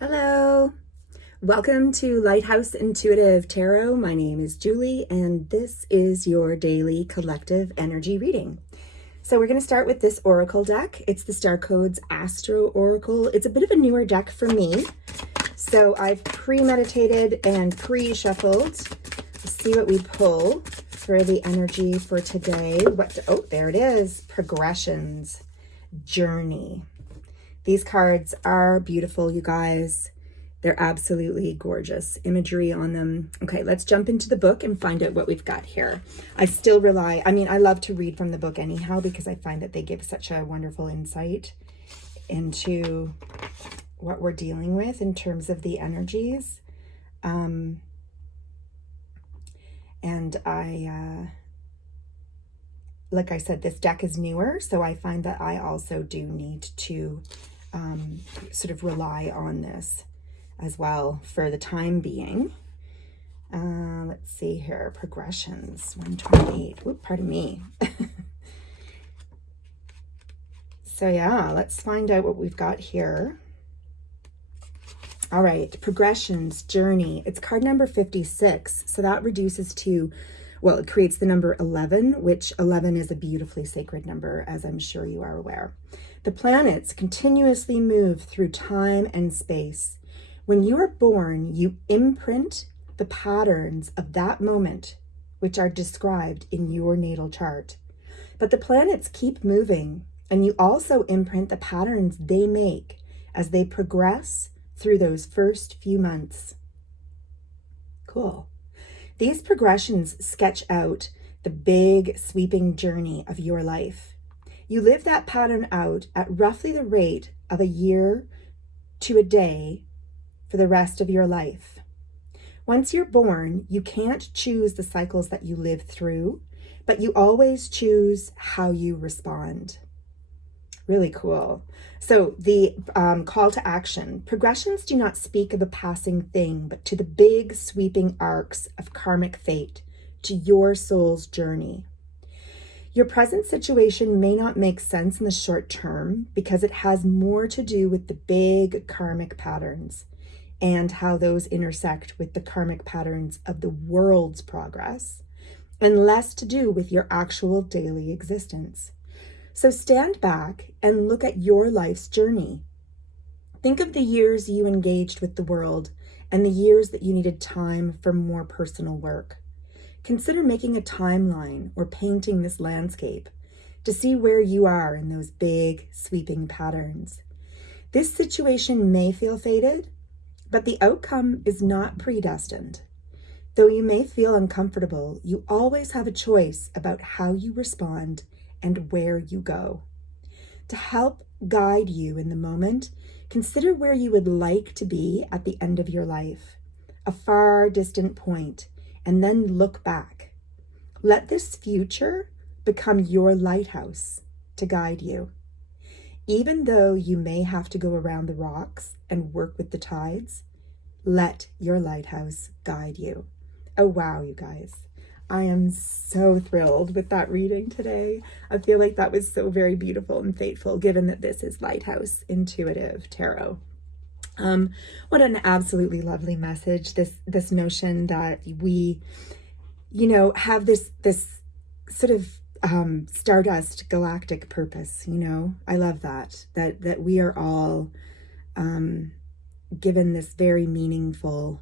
Hello, welcome to Lighthouse Intuitive Tarot. My name is Julie, and this is your daily collective energy reading. So we're going to start with this Oracle deck. It's the Star Codes Astro Oracle. It's a bit of a newer deck for me, so I've premeditated and pre-shuffled. Let's see what we pull for the energy for today. Oh, there it is. Progressions, journey. These cards are beautiful, you guys. They're absolutely gorgeous. Imagery on them. Okay, let's jump into the book and find out what we've got here. I love to read from the book anyhow because I find that they give such a wonderful insight into what we're dealing with in terms of the energies. Like I said, this deck is newer, so I find that I also do need to sort of rely on this as well for the time being. Let's see here, progressions, 128. Whoop, pardon me. So yeah, let's find out what we've got here. All right, progressions, journey. It's card number 56, so that reduces to, well, it creates the number 11, which 11 is a beautifully sacred number, as I'm sure you are aware. The planets continuously move through time and space. When you are born, you imprint the patterns of that moment, which are described in your natal chart. But the planets keep moving, and you also imprint the patterns they make as they progress through those first few months. Cool. These progressions sketch out the big sweeping journey of your life. You live that pattern out at roughly the rate of a year to a day for the rest of your life. Once you're born, you can't choose the cycles that you live through, but you always choose how you respond. Really cool. So the call to action. Progressions do not speak of a passing thing, but to the big sweeping arcs of karmic fate, to your soul's journey. Your present situation may not make sense in the short term because it has more to do with the big karmic patterns and how those intersect with the karmic patterns of the world's progress, and less to do with your actual daily existence. So stand back and look at your life's journey. Think of the years you engaged with the world and the years that you needed time for more personal work. Consider making a timeline or painting this landscape to see where you are in those big sweeping patterns. This situation may feel fated, but the outcome is not predestined. Though you may feel uncomfortable, you always have a choice about how you respond and where you go. To help guide you in the moment, consider where you would like to be at the end of your life, a far distant point, and then look back. Let this future become your lighthouse to guide you. Even though you may have to go around the rocks and work with the tides, let your lighthouse guide you. Oh, wow, you guys. I am so thrilled with that reading today. I feel like that was so very beautiful and fateful, given that this is Lighthouse Intuitive Tarot. What an absolutely lovely message. This notion that we, have this sort of stardust galactic purpose. I love that we are all given this very meaningful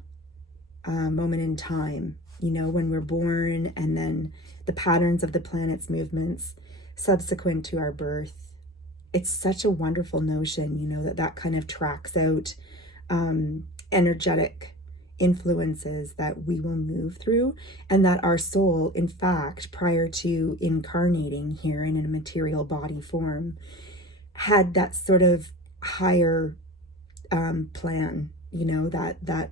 moment in time. When we're born, and then the patterns of the planet's movements subsequent to our birth. It's such a wonderful notion, that kind of tracks out energetic influences that we will move through, and that our soul, in fact, prior to incarnating here in a material body form, had that sort of higher plan, that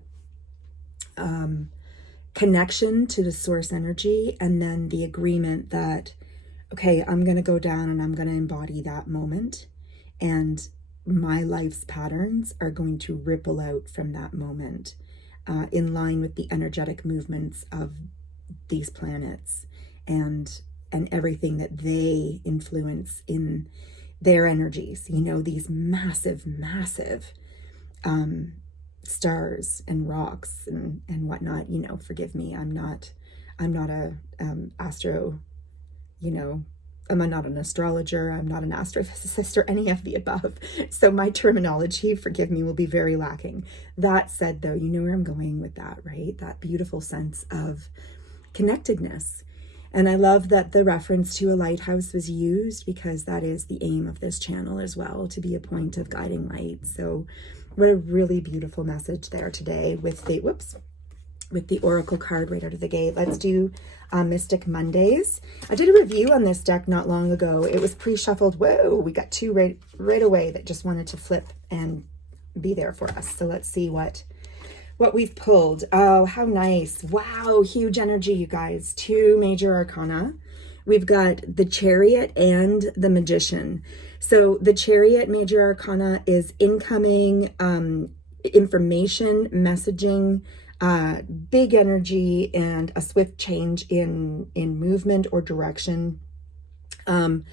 connection to the source energy, and then the agreement that, okay, I'm going to go down and I'm going to embody that moment, and my life's patterns are going to ripple out from that moment in line with the energetic movements of these planets and everything that they influence in their energies, these massive stars and rocks and whatnot. You know, forgive me, I'm not a astro, you know, I'm not an astrologer, I'm not an astrophysicist or any of the above. So my terminology, forgive me, will be very lacking. That said, though, you know where I'm going with that, right? That beautiful sense of connectedness. And I love that the reference to a lighthouse was used, because that is the aim of this channel as well, to be a point of guiding light. So what a really beautiful message there today with the, with the Oracle card right out of the gate. Let's do Mystic Mondays. I did a review on this deck not long ago. It was pre-shuffled. Whoa, we got two right away that just wanted to flip and be there for us. So let's see what we've pulled. Oh, how nice. Wow, huge energy, you guys. Two major arcana. We've got the Chariot and the Magician. So the Chariot major arcana is incoming information, messaging, big energy, and a swift change in movement or direction. And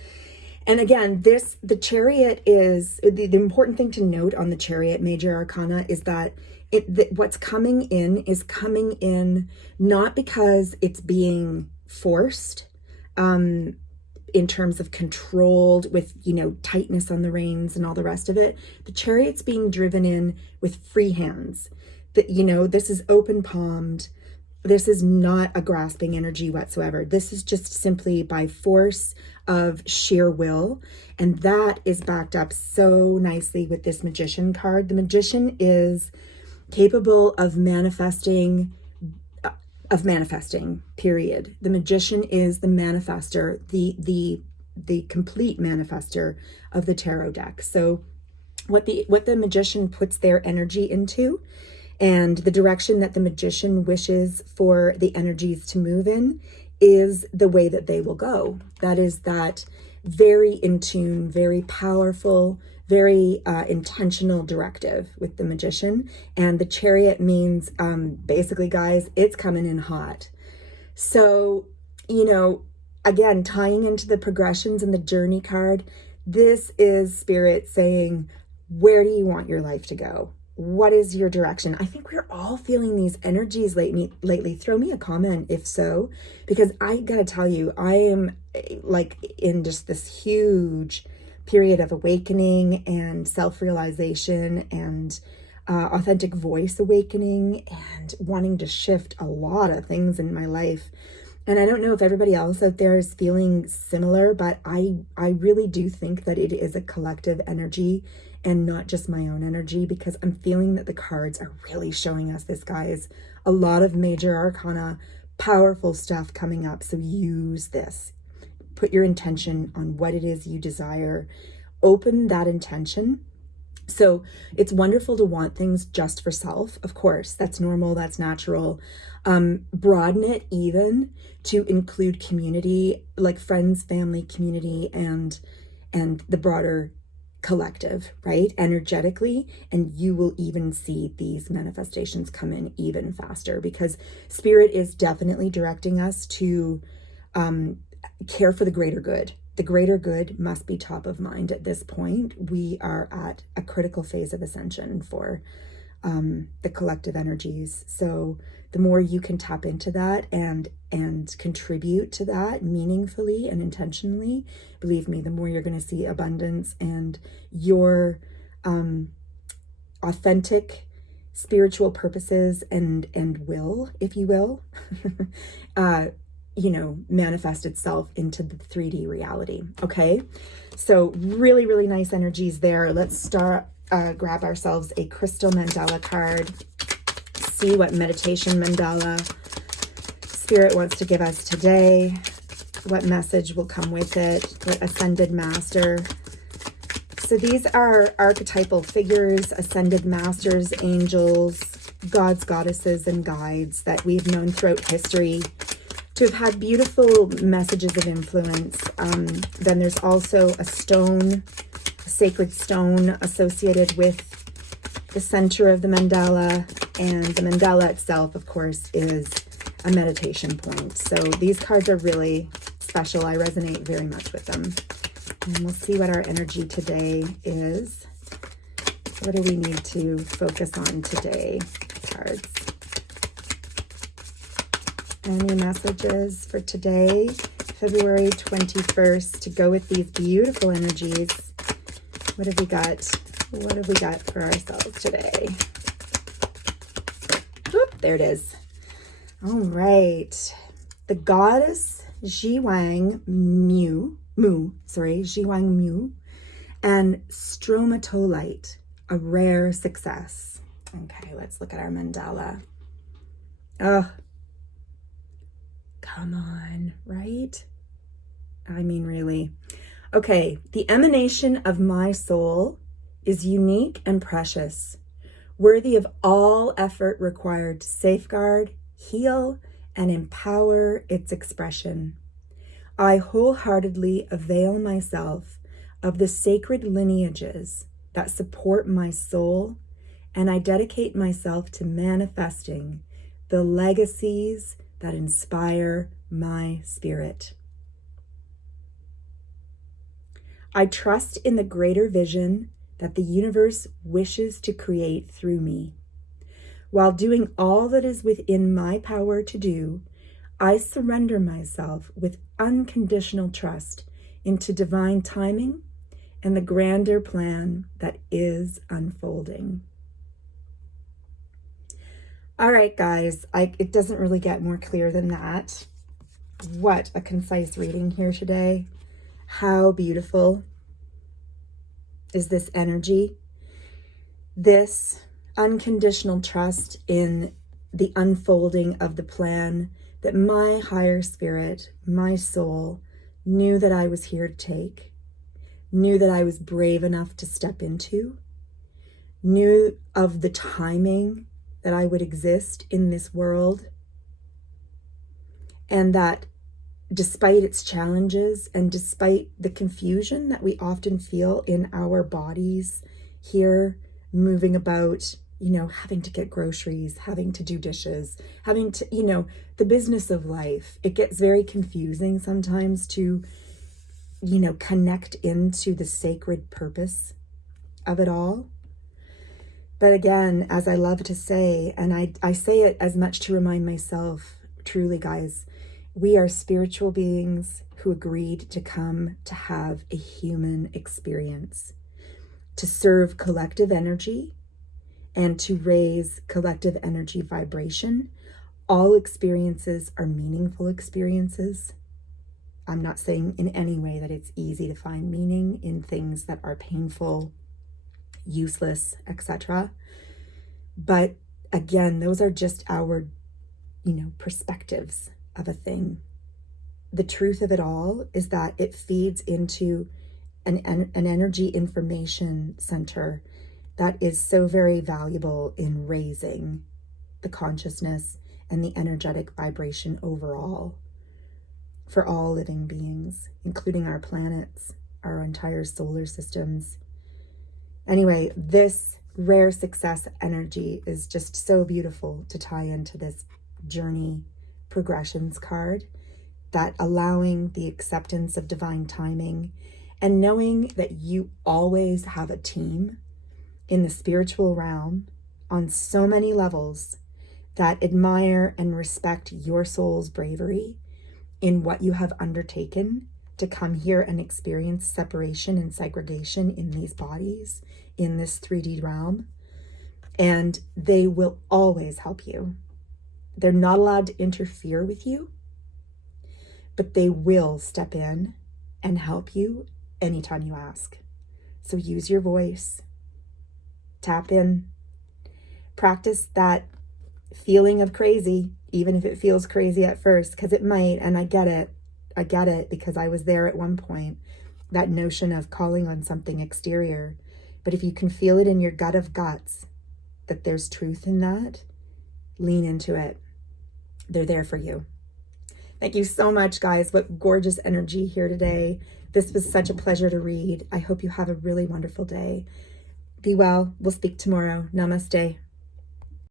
again, the Chariot is, the important thing to note on the Chariot major arcana is that what's coming in is coming in not because it's being forced, in terms of controlled with, you know, tightness on the reins and all the rest of it. The Chariot's being driven in with free hands. That, you know, this is open palmed. This is not a grasping energy whatsoever. This is just simply by force of sheer will. And that is backed up so nicely with this Magician card. The Magician is capable of manifesting, period. The Magician is the manifester, the complete manifester of the tarot deck. So what the Magician puts their energy into, and the direction that the Magician wishes for the energies to move in, is the way that they will go. That is that very in tune, very powerful, very intentional directive with the Magician. And the Chariot means basically, guys, it's coming in hot. So, you know, again, tying into the progressions and the journey card, this is Spirit saying, where do you want your life to go? What is your direction? I think we're all feeling these energies lately. Throw me a comment if so, because I gotta tell you, I am like in just this huge period of awakening and self-realization and authentic voice awakening, and wanting to shift a lot of things in my life. And I don't know if everybody else out there is feeling similar, but I really do think that it is a collective energy and not just my own energy, because I'm feeling that the cards are really showing us this, guys. A lot of major arcana, powerful stuff coming up. So use this. Put your intention on what it is you desire. Open that intention. So it's wonderful to want things just for self. Of course, that's normal, that's natural. Broaden it even to include community, like friends, family, community, and the broader collective, right? Energetically, and you will even see these manifestations come in even faster, because Spirit is definitely directing us to care for the greater good. The greater good must be top of mind at this point. We are at a critical phase of ascension for the collective energies. So the more you can tap into that and contribute to that meaningfully and intentionally, believe me, the more you're going to see abundance, and your authentic spiritual purposes and will, if you will, you know, manifest itself into the 3D reality. Okay, so really, really nice energies there. Let's start, grab ourselves a crystal mandala card, see what meditation mandala Spirit wants to give us today, what message will come with it, what ascended master. So these are archetypal figures, ascended masters, angels, gods, goddesses, and guides that we've known throughout history to have had beautiful messages of influence. Then there's also a stone, a sacred stone associated with the center of the mandala, and the mandala itself, of course, is a meditation point. So these cards are really special. I resonate very much with them. And we'll see what our energy today is What do we need to focus on today, cards? Any messages for today, February 21st, to go with these beautiful energies? What have we got? What have we got for ourselves today? Oop, there it is. All right. The goddess Jiwang Mu, and stromatolite, a rare success. Okay, let's look at our mandala. Oh, come on, right? I mean, really. Okay, the emanation of my soul is unique and precious, worthy of all effort required to safeguard, heal, and empower its expression. I wholeheartedly avail myself of the sacred lineages that support my soul, and I dedicate myself to manifesting the legacies that inspire my spirit. I trust in the greater vision that the universe wishes to create through me. While doing all that is within my power to do, I surrender myself with unconditional trust into divine timing and the grander plan that is unfolding. All right, guys, it doesn't really get more clear than that. What a concise reading here today. How beautiful is this energy? This unconditional trust in the unfolding of the plan that my higher spirit, my soul, knew that I was here to take, knew that I was brave enough to step into, knew of the timing that I would exist in this world, and that despite its challenges and despite the confusion that we often feel in our bodies here, moving about, having to get groceries, having to do dishes, having to, the business of life, it gets very confusing sometimes to, connect into the sacred purpose of it all. But again, as I love to say, and I say it as much to remind myself, truly, guys, we are spiritual beings who agreed to come to have a human experience, to serve collective energy and to raise collective energy vibration. All experiences are meaningful experiences. I'm not saying in any way that it's easy to find meaning in things that are painful, useless, etc. But again, those are just our, perspectives of a thing. The truth of it all is that it feeds into an energy information center that is so very valuable in raising the consciousness and the energetic vibration overall for all living beings, including our planets, our entire solar systems. Anyway, this rare success energy is just so beautiful to tie into this journey progressions card, that allowing the acceptance of divine timing and knowing that you always have a team in the spiritual realm on so many levels that admire and respect your soul's bravery in what you have undertaken to come here and experience separation and segregation in these bodies, in this 3D realm. And they will always help you. They're not allowed to interfere with you, but they will step in and help you anytime you ask. So use your voice, tap in, practice that feeling of crazy, even if it feels crazy at first, because it might, and I get it because I was there at one point, that notion of calling on something exterior. But if you can feel it in your gut of guts, that there's truth in that, lean into it. They're there for you. Thank you so much, guys. What gorgeous energy here today. This was such a pleasure to read. I hope you have a really wonderful day. Be well. We'll speak tomorrow. Namaste.